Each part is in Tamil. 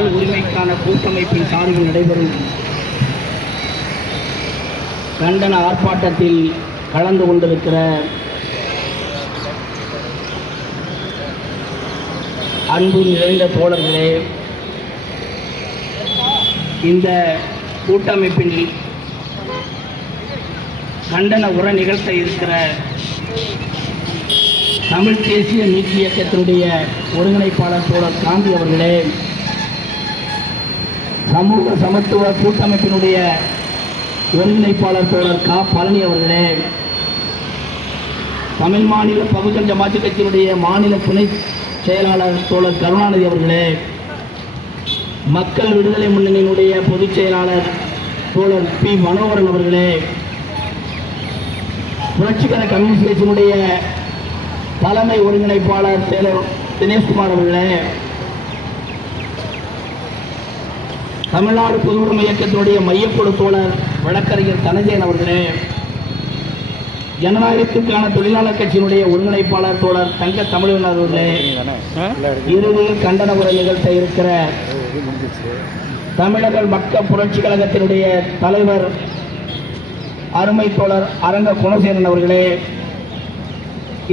மக்கள் உரிமைக்கான கூட்டமைப்பின் சார்பில் நடைபெறும் கண்டன ஆர்ப்பாட்டத்தில் கலந்து கொண்டிருக்கிற அன்பு நிறைந்த தோழர்களே, இந்த கூட்டமைப்பின் கண்டன உரை நிகழ்த்த இருக்கிற தமிழ் தேசிய மீட்பு இயக்கத்தினுடைய ஒருங்கிணைப்பாளர் தோழர் காந்தி அவர்களே, சமூக சமத்துவ கூட்டமைப்பினுடைய ஒருங்கிணைப்பாளர் தோழர் கா பழனி அவர்களே, தமிழ் மாநில பகுஜன் ஜமாத்து கட்சியினுடைய மாநில துணை செயலாளர் தோழர் கருணாநிதி அவர்களே, மக்கள் விடுதலை முன்னணியினுடைய பொதுச் செயலாளர் தோழர் பி மனோகரன் அவர்களே, புரட்சிகர கம்யூனிஸ்ட் கட்சியினுடைய தலைமை ஒருங்கிணைப்பாளர் தினேஷ்குமார் அவர்களே, தமிழ்நாடு பொதுவுடைமை இயக்கத்தினுடைய மையக்குழு தோழர் வழக்கறிஞர் தனஜயன் அவர்களே, ஜனநாயகத்துக்கான தொழிலாளர் கட்சியினுடைய ஒருங்கிணைப்பாளர் தோழர் தங்க தமிழன் அவர்களே, இறுதியில் கண்டன உரை நிகழ்த்த இருக்கிற தமிழக மக்கள் புரட்சி கழகத்தினுடைய தலைவர் அருமை தோழர் அரங்க குணசேகரன் அவர்களே,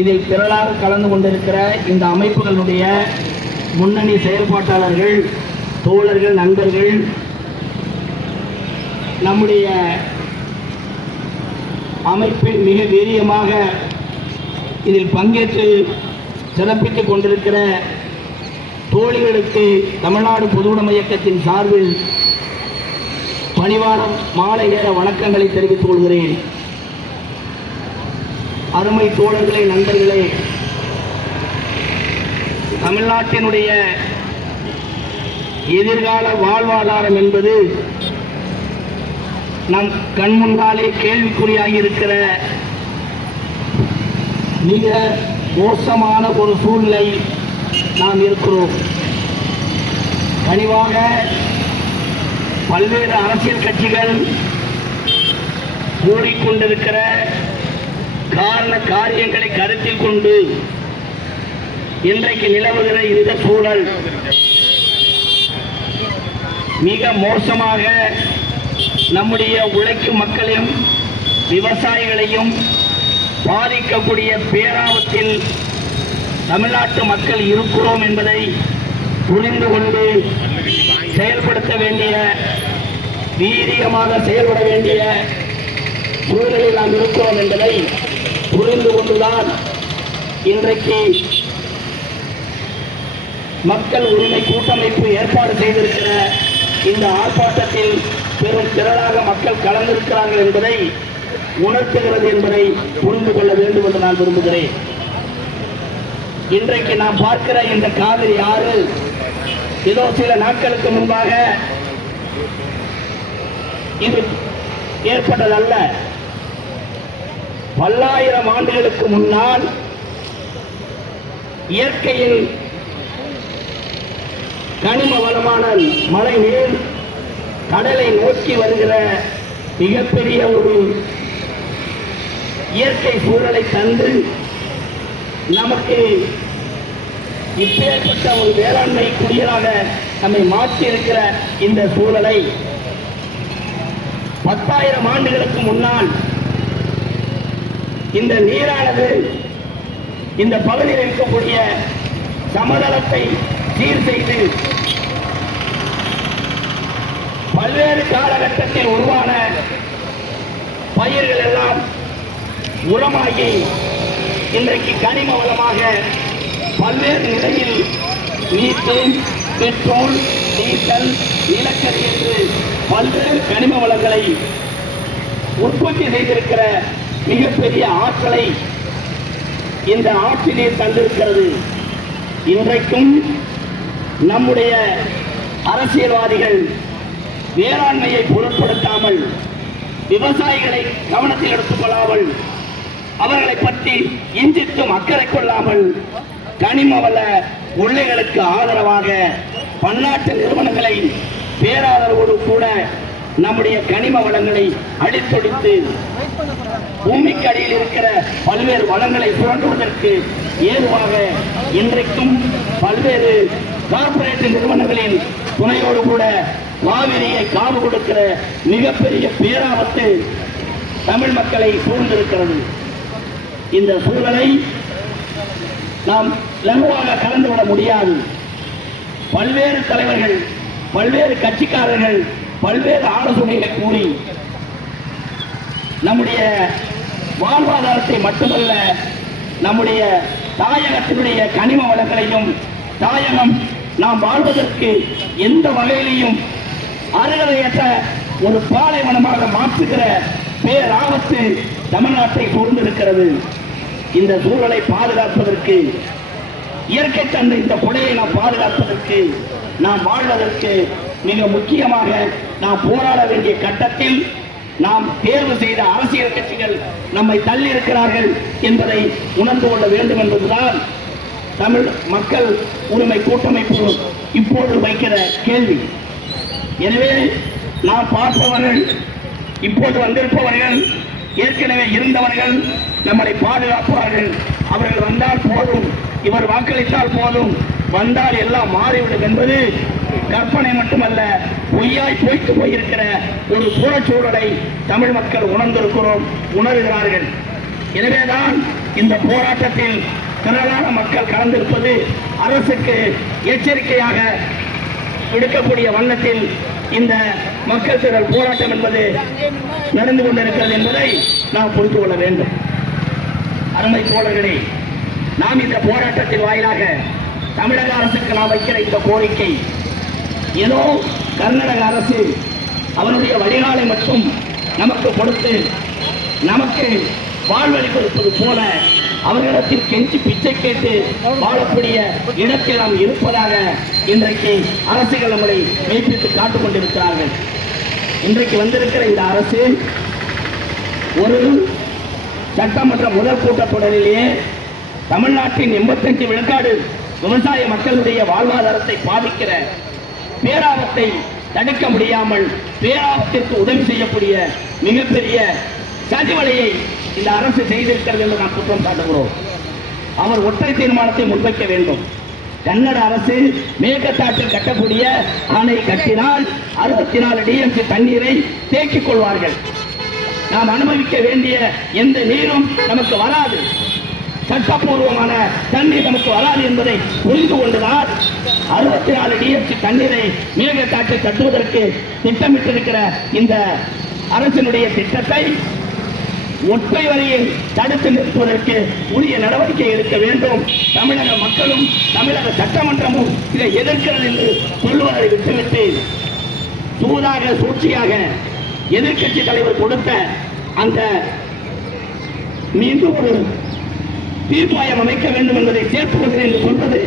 இதில் திரளாக கலந்து கொண்டிருக்கிற இந்த அமைப்புகளுடைய முன்னணி செயல்பாட்டாளர்கள், தோழர்கள், நண்பர்கள், நம்முடைய அமைப்பில் மிக வீரியமாக இதில் பங்கேற்று சிறப்பித்துக் கொண்டிருக்கிற தோழிகளுக்கு தமிழ்நாடு பொதுவுடைமை இயக்கத்தின் சார்பில் பணிவான மாலை நேர வணக்கங்களை தெரிவித்துக் கொள்கிறேன். அருமை தோழர்களே, நண்பர்களே, தமிழ்நாட்டினுடைய எதிர்கால வாழ்வாதாரம் என்பது நம் கண்முன்னாலே கேள்விக்குறியாகி இருக்கிற மிக மோசமான ஒரு சூழ்நிலை நாம் இருக்கிறோம். கனிவாக பல்வேறு அரசியல் கட்சிகள் கூறிக்கொண்டிருக்கிற காரியங்களை கருத்தில் கொண்டு இன்றைக்கு நிலவுகிற இந்த சூழல் மிக மோசமாக நம்முடைய உழைக்கும் மக்களையும் விவசாயிகளையும் பாதிக்கக்கூடிய பேராபத்தில் தமிழ்நாட்டு மக்கள் இருக்கிறோம் என்பதை புரிந்து கொண்டு செயல்படுத்த வேண்டிய, வீரியமாக செயல்பட வேண்டிய சூழலில் நாம் இருக்கிறோம் என்பதை புரிந்து கொண்டுதான் இன்றைக்கு மக்கள் உரிமை கூட்டமைப்பு ஏற்பாடு செய்திருக்கிற இந்த ஆர்ப்பாட்டத்தில் பெரும் திரளாக மக்கள் கலந்திருக்கிறார்கள் என்பதை உணர்த்துகிறது என்பதை புரிந்து கொள்ள வேண்டும் என்று நான் விரும்புகிறேன். இன்றைக்கு நாம் பார்க்கிற இந்த காவிரி ஆறு ஏதோ சில நாட்களுக்கு முன்பாக இது ஏற்பட்டதல்ல. பல்லாயிரம் ஆண்டுகளுக்கு முன்னால் இயற்கையின் கனிம வளமான மழை நீர் கடலை நோக்கி வருகிற மிகப்பெரிய ஒரு இயற்கை சூழலை தந்து நமக்கு இப்பேற்பட்ட ஒரு வேளாண்மை குடியலாக நம்மை மாற்றி இருக்கிற இந்த சூழலை 10,000 ஆண்டுகளுக்கு முன்னால் இந்த நீரானது இந்த பகுதியில் இருக்கக்கூடிய சமதளத்தை சீர் செய்து பல்வேறு காலகட்டத்தில் உருவான பயிர்கள் எல்லாம் உரமாகி இன்றைக்கு கனிம வளமாக பல்வேறு நிலையில் மீத்தேன், பெட்ரோல், டீசல், நிலக்கரி என்று பல்வேறு கனிம வளங்களை உற்பத்தி செய்திருக்கிற மிகப்பெரிய ஆற்றலை இந்த ஆற்றிலே தந்திருக்கிறது. இன்றைக்கும் நம்முடைய அரசியல்வாதிகள் வேளாண்மையை பொருட்படுத்தாமல், விவசாயிகளை கவனத்தில் எடுத்துக் கொள்ளாமல், அவர்களை பற்றி இஞ்சித்தும் அக்கறை கொள்ளாமல் கனிம வள கொள்ளைகளுக்கு ஆதரவாக பன்னாட்டு நிறுவனங்களை பேராதரவோடு கூட நம்முடைய கனிம வளங்களை அழித்தொழித்து பூமிக்கு அடியில் இருக்கிற பல்வேறு வளங்களை சுரண்டுவதற்கு ஏதுவாக இன்றைக்கும் பல்வேறு கார்ப்பரேட் நிறுவனங்களின் துணையோடு கூட காவிரியை காவு கொடுக்கிற மிகப்பெரிய பேராபத்து தமிழ் மக்களை சூழ்ந்திருக்கிறது. இந்த சூழலை நாம் லகுவாக கலந்துவிட முடியாது. பல்வேறு தலைவர்கள், பல்வேறு கட்சிக்காரர்கள் பல்வேறு ஆலோசனைகளை கூறி நம்முடைய வாழ்வாதாரத்தை மட்டுமல்ல, நம்முடைய தாயகத்தினுடைய கனிம வளங்களையும், தாயகம் நாம் வாழ்வதற்கு எந்த வகையிலையும் அருகதையற்ற ஒரு பாலைவனமாக மாற்றுகிற பேராபத்து தமிழ்நாட்டை சூழ்ந்திருக்கிறது. இந்த சூழலை பாதுகாப்பதற்கு, இயற்கை தந்த இந்த கொடையை நாம் பாதுகாப்பதற்கு, நாம் வாழ்வதற்கு மிக முக்கியமாக நாம் போராட வேண்டிய கட்டத்தில் நாம் தேர்வு செய்த அரசியல் கட்சிகள் நம்மை தள்ளி இருக்கிறார்கள் என்பதை உணர்ந்து கொள்ள வேண்டும் என்பதுதான் தமிழ் மக்கள் உரிமை கூட்டமைப்பு இப்போது வைக்கிற கேள்வி. எனவே நாம் பார்ப்பவர்கள், இப்போது வந்திருப்பவர்கள், ஏற்கனவே இருந்தவர்கள் நம்மளை பாதுகாப்பார்கள். அவர்கள் வந்தால் போதும், இவர் வாக்களித்தால் போதும், வந்தால் எல்லாம் மாறிவிடும் என்பது கற்பனை மட்டுமல்ல, பொய்யாய் பொய்த்து போயிருக்கிற ஒரு புறச்சூழலை தமிழ் மக்கள் உணர்கிறார்கள். எனவேதான் இந்த போராட்டத்தில் திரளான மக்கள் கலந்திருப்பது அரசுக்கு எச்சரிக்கையாக விடுக்கக்கூடிய வண்ணத்தில் இந்த மக்கள் திரள் போராட்டம் என்பது நடந்து கொண்டிருக்கிறது என்பதை நாம் புரிந்து கொள்ள வேண்டும். அருமை தோழர்களே, நாம் இந்த போராட்டத்தின் வாயிலாக தமிழக அரசுக்கு நாம் வைக்கிற இந்த கோரிக்கை, ஏதோ கர்நாடக அரசு அவனுடைய வழிகாலை மட்டும் நமக்கு கொடுத்து நமக்கு வாழ்வளிப்பது போல அவர்களிடத்தில் கெஞ்சி பிச்சை கேட்டு வாழக்கூடிய இடத்தில் நாம் இருப்பதாக இன்றைக்கு அரசுகள் நம்மளை மெய்ப்பித்து காத்துக் கொண்டிருக்கிறார்கள். இன்றைக்கு வந்திருக்கிற இந்த அரசு ஒரு சட்டமன்ற முதல் கூட்டத்தொடரிலேயே தமிழ்நாட்டின் 85 விழுக்காடு விவசாய மக்களுடைய வாழ்வாதாரத்தை பாதிக்கிற பேராபத்தை தடுக்க முடியாமல் பேராபத்திற்கு உதவி செய்யக்கூடிய மிகப்பெரிய சதிவலையை இந்த அரசு செய்திருக்கிறது என்று நாம் குற்றம் சாட்டுகிறோம். அவர் ஒற்றை தீர்மானத்தை முன்வைக்க வேண்டும். கன்னட அரசு மேகத்தாற்றில் கட்டக்கூடிய அணை கட்டினால் 64 டிஎம்சி தண்ணீரை தேக்கிக் கொள்வார்கள். நாம் அனுபவிக்க வேண்டிய எந்த நீரும் நமக்கு வராது, சட்டப்பூர்வமான தண்ணீர் நமக்கு வராது என்பதை புரிந்து கொண்டுதான் 64 டிஎம்சி தண்ணீரை மேகத்தாற்றில் கட்டுவதற்கு திட்டமிட்டிருக்கிற இந்த அரசினுடைய திட்டத்தை ஒற்றை வரியை தடுத்து நிறுத்துவதற்கு உரிய நடவடிக்கை எடுக்க வேண்டும். தமிழக மக்களும் தமிழக சட்டமன்றமும் இதை எதிர்க்கிறது என்று சொல்லுவதை விட்டுவிட்டு சூதாக சூழ்ச்சியாக எதிர்கட்சி தலைவர் கொடுத்த அந்த மீண்டும் ஒரு தீர்ப்பாயம் அமைக்க வேண்டும் என்பதை சேர்த்துக் கொள்கிறேன் என்று சொல்வது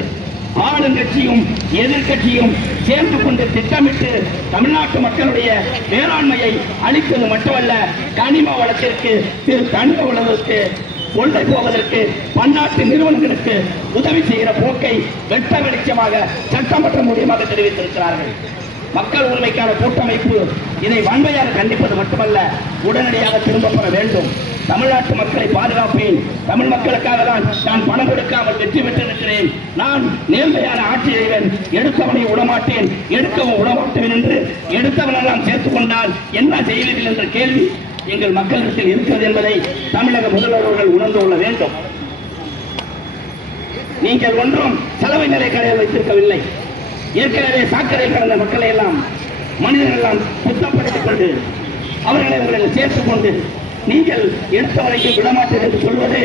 ஆளுங்கட்சியும் எதிர்கட்சியும் சேர்ந்து கொண்டு திட்டமிட்டு தமிழ்நாட்டு மக்களுடைய வேளாண்மையை அளிப்பது மட்டுமல்ல, கனிம வளத்திற்கு கனிம வளத்திற்கு கொள்ளை போவதற்கு பன்னாட்டு நிறுவனங்களுக்கு உதவி செய்கிற போக்கை வெட்ட வெளிச்சமாக சட்டமன்ற மூலியமாக தெரிவித்திருக்கிறார்கள். மக்கள் உரிமைக்கான கூட்டமைப்பு இதை வன்மையாக கண்டிப்பது மட்டுமல்ல, உடனடியாக திரும்ப பெற வேண்டும். தமிழ்நாட்டு மக்களை பாதுகாப்பேன், தமிழ் மக்களுக்காக தான் நான் பணம் கொடுக்காமல் வெற்றி பெற்றிருக்கிறேன், நான் நேர்மையான ஆட்சி செய்வேன், எடுத்தவனை விடமாட்டேன், எடுக்கவும் விடமாட்டேன் என்று எடுத்தவனெல்லாம் சேர்த்துக் கொண்டால் என்ன செய்வீர்கள் என்ற கேள்வி எங்கள் மக்களிடத்தில் இருக்கிறது என்பதை தமிழக முதல்வர்கள் உணர்ந்து கொள்ள வேண்டும். நீங்கள் ஒன்றும் சலவை நிலை கடையில் வைத்திருக்கவில்லை. ஏற்கனவே சாக்கடை கடந்த மக்களை எல்லாம் மனிதர்கள் எல்லாம் சுத்தப்படுத்திக் கொண்டு அவர்களை உங்களை சேர்த்துக் கொண்டு நீங்கள் எடுத்த வரைக்கும் விடமாட்டேன் என்று சொல்வது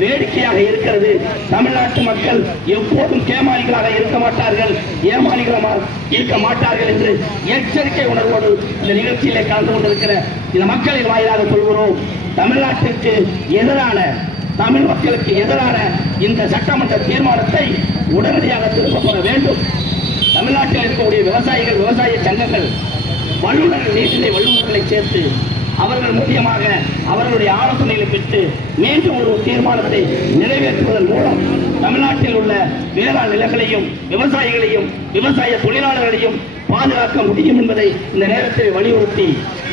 வேடிக்கையாக இருக்கிறது. தமிழ்நாட்டு மக்கள் எப்போதும் கேமாளிகளாக இருக்க மாட்டார்கள், ஏமாளிகளாக இருக்க மாட்டார்கள் என்று எச்சரிக்கை உணர்வோடு இந்த நிகழ்ச்சியிலே கலந்து கொண்டிருக்கிற இந்த மக்களின் வாயிலாக சொல்கிறோம். தமிழ்நாட்டிற்கு எதிரான, தமிழ் மக்களுக்கு எதிரான இந்த சட்டமன்ற தீர்மானத்தை உடனடியாக திரும்ப பெற வேண்டும். தமிழ்நாட்டில் இருக்கக்கூடிய விவசாயிகள், விவசாய சங்கங்கள், வல்லுநர்கள், நீதிநிலை வல்லுநர்களை சேர்த்து அவர்கள் மூலியமாக அவர்களுடைய ஆலோசனைகளை பெற்று மீண்டும் ஒரு தீர்மானத்தை நிறைவேற்றுவதன் மூலம் தமிழ்நாட்டில் உள்ள வேளாண் நிலங்களையும் விவசாயிகளையும் விவசாய தொழிலாளர்களையும் பாதுகாக்க முடியும் என்பதை இந்த நேரத்தில் வலியுறுத்தி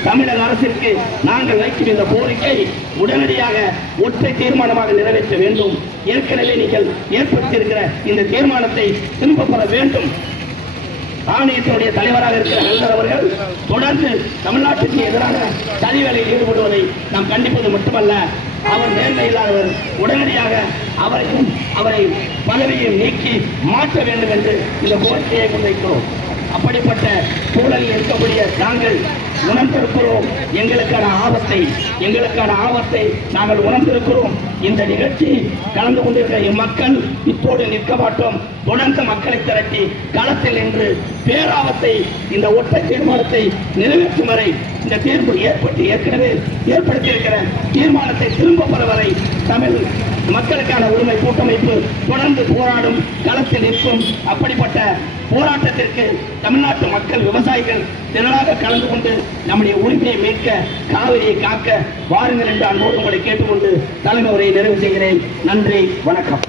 தமிழக அரசிற்கு நாங்கள் வைக்கும் இந்த கோரிக்கை உடனடியாக ஒற்றை தீர்மானமாக நிறைவேற்ற வேண்டும். ஏற்கனவே நீங்கள் ஏற்படுத்தியிருக்கிற இந்த தீர்மானத்தை திரும்பப் பெற வேண்டும். ஆணையத்தினுடைய தலைவராக இருக்கிற நல்லர் அவர்கள் தொடர்ந்து தமிழ்நாட்டுக்கு எதிரான சதி வேலையில் ஈடுபடுவதை நாம் கண்டிப்பது மட்டுமல்ல, அவர் நேர்மை இல்லாதவர். உடனடியாக அவரை பதவியை நீக்கி மாற்ற வேண்டும் என்று இந்த கோரிக்கையை முன்வைக்கிறோம். அப்படிப்பட்ட சூழலில் இருக்கக்கூடிய நாங்கள் உணர்ந்திருக்கிறோம் எங்களுக்கான ஆபத்தை நாங்கள் உணர்ந்திருக்கிறோம். இந்த நிகழ்ச்சி கலந்து கொண்டிருக்கிற இம்மக்கள் இப்போது நிற்க மாட்டோம். தொடர்ந்து மக்களை திரட்டி களத்தில் நின்று பேராபத்தை இந்த ஒற்றை தீர்மானத்தை நிறைவேற்றும் வரை இந்த தீர்ப்பு ஏற்கனவே ஏற்படுத்தியிருக்கிற தீர்மானத்தை திரும்ப பெற வரை தமிழ் மக்களுக்கான உரிமை கூட்டமைப்பு தொடர்ந்து போராடும், களத்தில் நிற்கும். அப்படிப்பட்ட போராட்டத்திற்கு தமிழ்நாட்டு மக்கள் விவசாயிகள் திரளாக கலந்து கொண்டு நம்முடைய உரிமையை மீட்க, காவிரியை காக்க வாருங்கள் என்று அன்போடு உங்களை கேட்டுக்கொண்டு தலைமை உரையை நிறைவு செய்கிறேன். நன்றி, வணக்கம்.